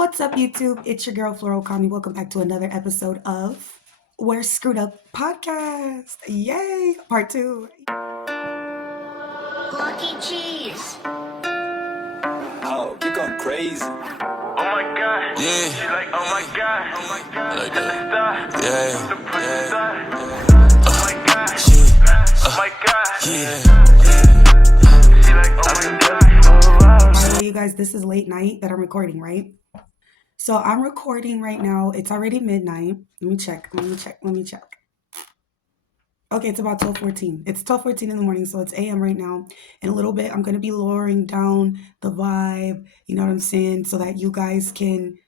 What's up, YouTube? It's your girl, Floral Kami. Welcome back to another episode of We're Screwed Up Podcast. Yay! Part 2. Lucky cheese. Oh, you going crazy. Oh my god. Yeah. She like, oh my god. Oh my god. Like The that. star. Yeah. The pretty Yeah. star. Oh my god. Oh my god. Yeah. She like, oh my god. Oh wow. By the way, you guys, this is late night that I'm recording, right? So I'm recording right now. It's already midnight. Let me check. Okay, it's about 12:14. It's 12:14 in the morning, so it's AM right now. In a little bit, I'm going to be lowering down the vibe, you know what I'm saying, so that you guys can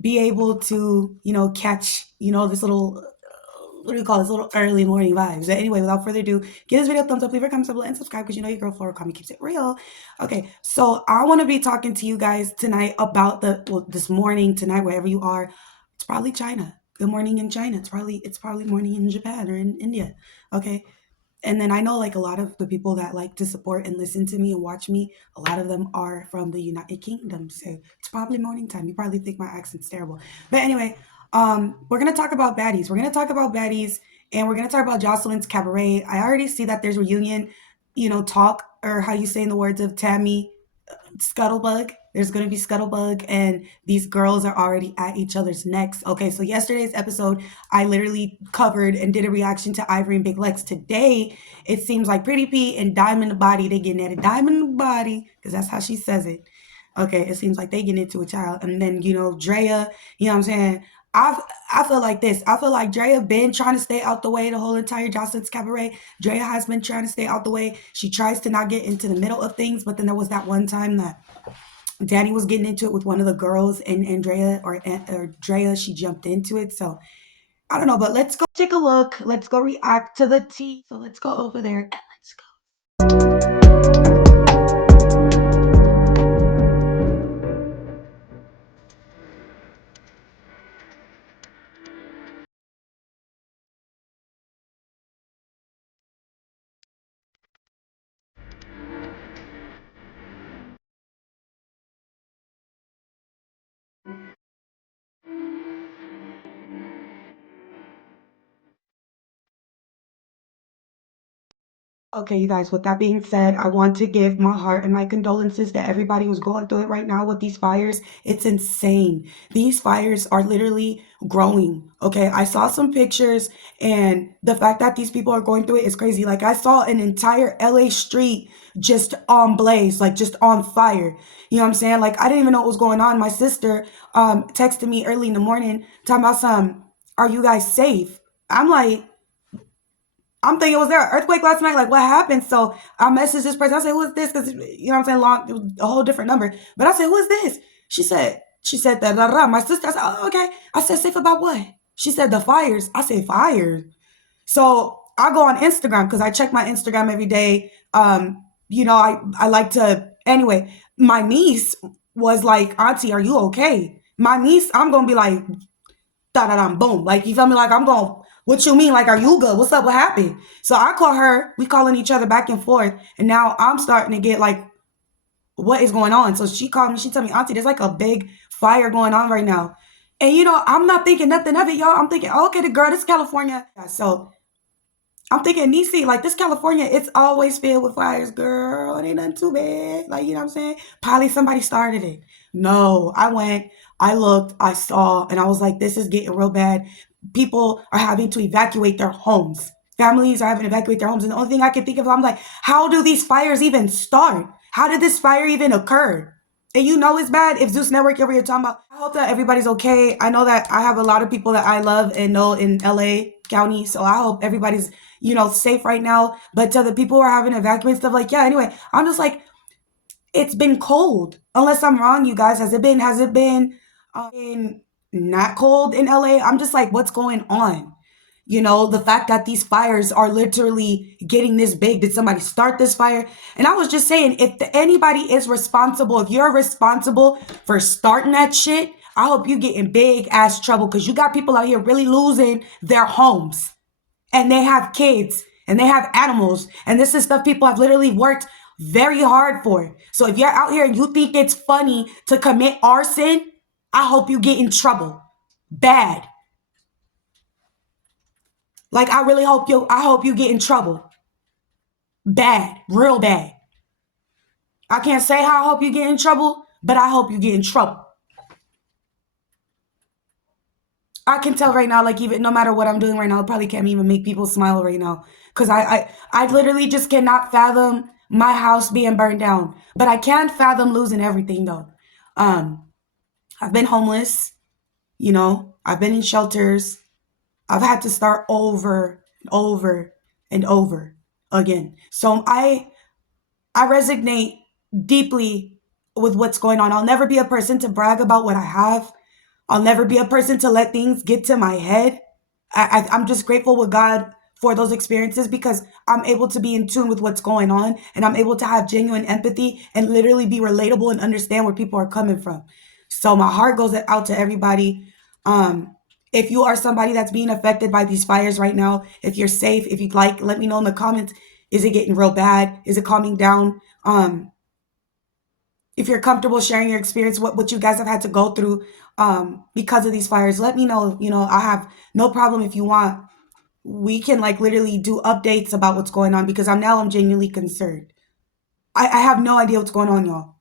be able to, catch, this little, what do you call this, little early morning vibes. But anyway, without further ado, give this video a thumbs up, leave a comment, and subscribe, because you know your girl Flora Kami keeps it real. Okay, so I want to be talking to you guys tonight about this morning, tonight, wherever you are. It's probably China. Good morning in China. It's probably morning in Japan or in India. Okay. And then I know like a lot of the people that like to support and listen to me and watch me, a lot of them are from the United Kingdom. So it's probably morning time. You probably think my accent's terrible. But anyway, we're going to talk about baddies. We're going to talk about baddies and we're going to talk about Jocelyn's Cabaret. I already see that there's reunion, talk, or how you say in the words of Tammy, Scuttlebug. There's going to be Scuttlebug, and these girls are already at each other's necks. Okay, so yesterday's episode, I literally covered and did a reaction to Ivory and Big Lex. Today, it seems like Pretty P and Diamond Body, they getting at a Diamond Body, because that's how she says it. Okay, it seems like they getting into a child. And then, Drea, you know what I'm saying? I feel like this. I feel like Drea been trying to stay out the way the whole entire Jocelyn's Cabaret. Drea has been trying to stay out the way. She tries to not get into the middle of things, but then there was that one time that Danny was getting into it with one of the girls, and Andrea or Drea, she jumped into it. So I don't know, but let's go take a look. Let's go react to the tea. So let's go over there and let's go. Okay, you guys, with that being said, I want to give my heart and my condolences to everybody who's going through it right now with these fires. It's insane. These fires are literally growing. Okay, I saw some pictures, and the fact that these people are going through it is crazy. Like, I saw an entire LA street just on blaze, like just on fire. You know what I'm saying? Like, I didn't even know what was going on. My sister texted me early in the morning talking about are you guys safe? I'm thinking, was there an earthquake last night? Like, what happened? So I messaged this person. I said, who is this? Because, you know what I'm saying? It was a whole different number. But I said, who is this? She said, da, da, da. My sister, I said, oh, okay. I said, safe about what? She said, the fires. I said, fires. So I go on Instagram because I check my Instagram every day. I like to, anyway, my niece was like, Auntie, are you okay? My niece, I'm going to be like, da, da, da, boom. Like, you feel me? Like, I'm going, what you mean? Like, are you good? What's up? What happened? So I call her. We calling each other back and forth. And now I'm starting to get like, what is going on? So she called me. She told me, Auntie, there's like a big fire going on right now. And, I'm not thinking nothing of it, y'all. I'm thinking, oh, okay, the girl, this is California. So I'm thinking, Nisi, like this California, it's always filled with fires, girl. It ain't nothing too bad. Like, you know what I'm saying? Probably somebody started it. No, I went, I looked, I saw, and I was like, this is getting real bad. People are having to evacuate their homes. Families are having to evacuate their homes. And the only thing I can think of, I'm like, how do these fires even start? How did this fire even occur? And it's bad if Zeus Network over here talking about, I hope that everybody's okay. I know that I have a lot of people that I love and know in LA County. So I hope everybody's, safe right now. But to the people who are having to evacuate stuff, like, yeah, anyway, I'm just like, it's been cold. Unless I'm wrong, you guys. Has it been not cold in LA? I'm just like, what's going on? The fact that these fires are literally getting this big. Did somebody start this fire? And I was just saying, if anybody is responsible, if you're responsible for starting that shit, I hope you get in big ass trouble, because you got people out here really losing their homes, and they have kids and they have animals. And this is stuff people have literally worked very hard for. So if you're out here and you think it's funny to commit arson, I hope you get in trouble. Bad. Like, I hope you get in trouble. Bad. Real bad. I can't say how I hope you get in trouble, but I hope you get in trouble. I can tell right now, like, even no matter what I'm doing right now, I probably can't even make people smile right now. Because I literally just cannot fathom my house being burned down. But I can fathom losing everything, though. I've been homeless, I've been in shelters. I've had to start over and over and over again. So I resonate deeply with what's going on. I'll never be a person to brag about what I have. I'll never be a person to let things get to my head. I'm just grateful with God for those experiences because I'm able to be in tune with what's going on and I'm able to have genuine empathy and literally be relatable and understand where people are coming from. So my heart goes out to everybody. If you are somebody that's being affected by these fires right now, if you're safe, if you'd like, let me know in the comments. Is it getting real bad? Is it calming down? If you're comfortable sharing your experience, what you guys have had to go through because of these fires, let me know. I have no problem if you want. We can like literally do updates about what's going on because I'm genuinely concerned. I have no idea what's going on, y'all.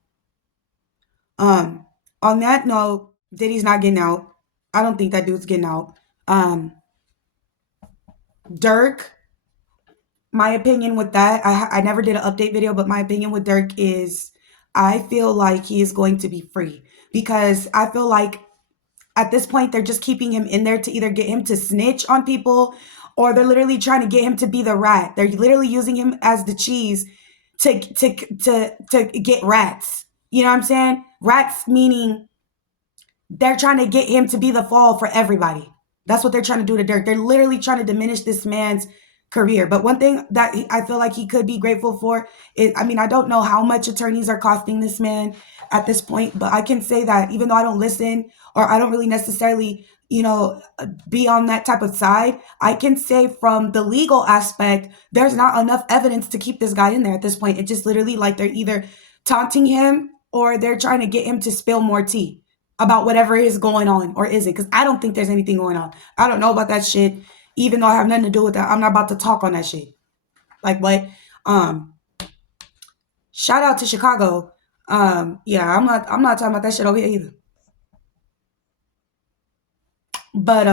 On that note, Diddy's not getting out. I don't think that dude's getting out. Dirk, my opinion with that, I never did an update video, but my opinion with Dirk is I feel like he is going to be free because I feel like at this point they're just keeping him in there to either get him to snitch on people or they're literally trying to get him to be the rat. They're literally using him as the cheese to get rats. You know what I'm saying? Rats meaning they're trying to get him to be the fall for everybody. That's what they're trying to do to Dirk. They're literally trying to diminish this man's career. But one thing that I feel like he could be grateful for is, I don't know how much attorneys are costing this man at this point, but I can say that even though I don't listen or I don't really necessarily, be on that type of side, I can say from the legal aspect, there's not enough evidence to keep this guy in there at this point. It's just literally like they're either taunting him or they're trying to get him to spill more tea about whatever is going on or isn't, because I don't think there's anything going on. I don't know about that shit, even though I have nothing to do with that. I'm not about to talk on that shit. Like what? Shout out to Chicago. Yeah, I'm not talking about that shit over here either. But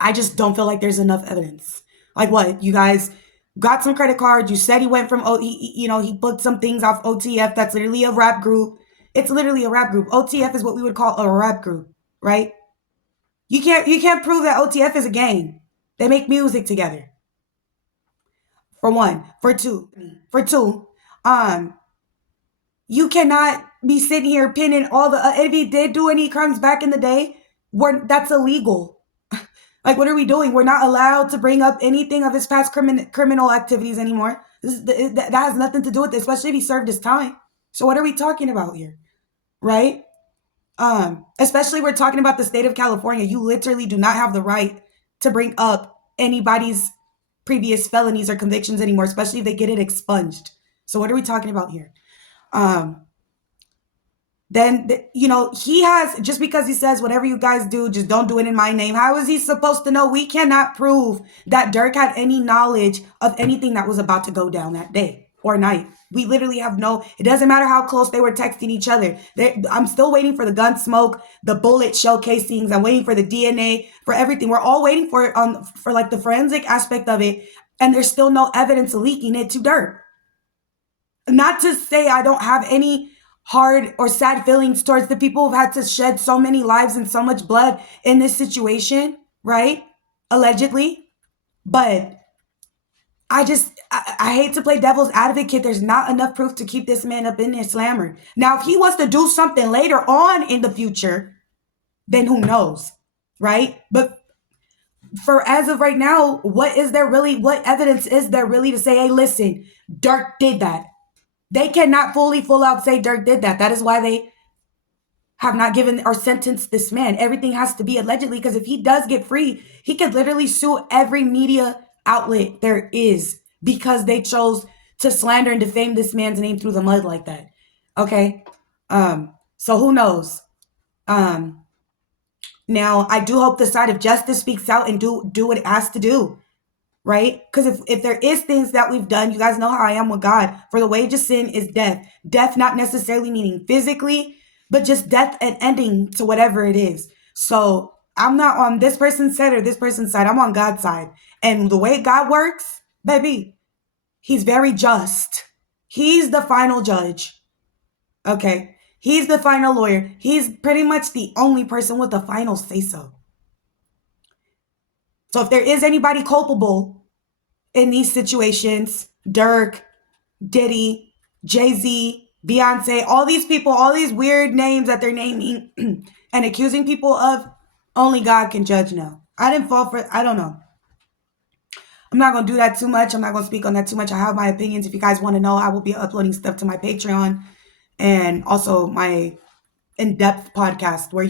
I just don't feel like there's enough evidence. Like what? You guys got some credit cards. You said he went from he booked some things off OTF. That's literally a rap group. It's literally a rap group. OTF is what we would call a rap group, right? You can't prove that OTF is a gang. They make music together. For one. For two, you cannot be sitting here pinning all the if he did do any crimes back in the day, that's illegal. Like, what are we doing? We're not allowed to bring up anything of his past criminal activities anymore. That has nothing to do with it, especially if he served his time. So what are we talking about here? Right? Especially we're talking about the state of California. You literally do not have the right to bring up anybody's previous felonies or convictions anymore, especially if they get it expunged. So what are we talking about here? Then, he has, just because he says whatever you guys do, just don't do it in my name. How is he supposed to know? We cannot prove that Dirk had any knowledge of anything that was about to go down that day or night. We literally have it doesn't matter how close they were texting each other. I'm still waiting for the gun smoke, the bullet shell casings. I'm waiting for the DNA, for everything. We're all waiting for it for like the forensic aspect of it. And there's still no evidence leaking it to Dirk. Not to say I don't have any hard or sad feelings towards the people who've had to shed so many lives and so much blood in this situation, right? Allegedly. But I hate to play devil's advocate. There's not enough proof to keep this man up in there slammer. Now, if he wants to do something later on in the future, then who knows, right? But for as of right now, what evidence is there really to say, hey, listen, Dirk did that? They cannot full out say Dirk did that. That is why they have not given or sentenced this man. Everything has to be allegedly, because if he does get free, he could literally sue every media outlet there is because they chose to slander and defame this man's name through the mud like that. Okay? So who knows? Now, I do hope the side of justice speaks out and do what it has to do, right? Because if there is things that we've done, you guys know how I am with God. For the wage of sin is death. Death not necessarily meaning physically, but just death and ending to whatever it is. So I'm not on this person's side or this person's side. I'm on God's side. And the way God works, baby, he's very just. He's the final judge. Okay? He's the final lawyer. He's pretty much the only person with the final say-so. So if there is anybody culpable in these situations, Dirk, Diddy, Jay-Z, Beyonce, all these people, all these weird names that they're naming and accusing people of, only God can judge now. I didn't fall for it. I don't know. I'm not going to do that too much. I'm not going to speak on that too much. I have my opinions. If you guys want to know, I will be uploading stuff to my Patreon and also my in-depth podcast where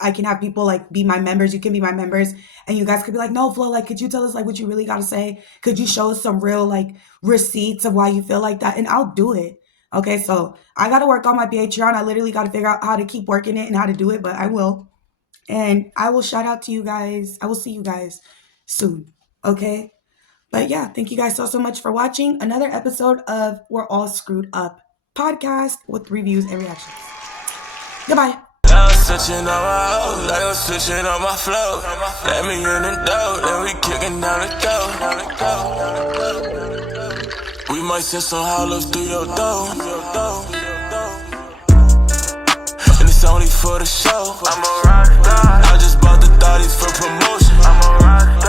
I can have people like be my members. You can be my members and you guys could be like, no, Flo, like, could you tell us like what you really got to say? Could you show us some real like receipts of why you feel like that? And I'll do it. Okay. So I got to work on my Patreon. I literally got to figure out how to keep working it and how to do it, but I will. And I will shout out to you guys. I will see you guys soon. Okay. But yeah, thank you guys so much for watching another episode of We're All Screwed Up podcast with reviews and reactions. Goodbye. I was switching on my hoes, I was switching on my flow. Let me in the door, then we kicking down the door. We might send some hollows through your door. And it's only for the show. I'm a rock star. I just bought the thotties for promotion. I'm a rock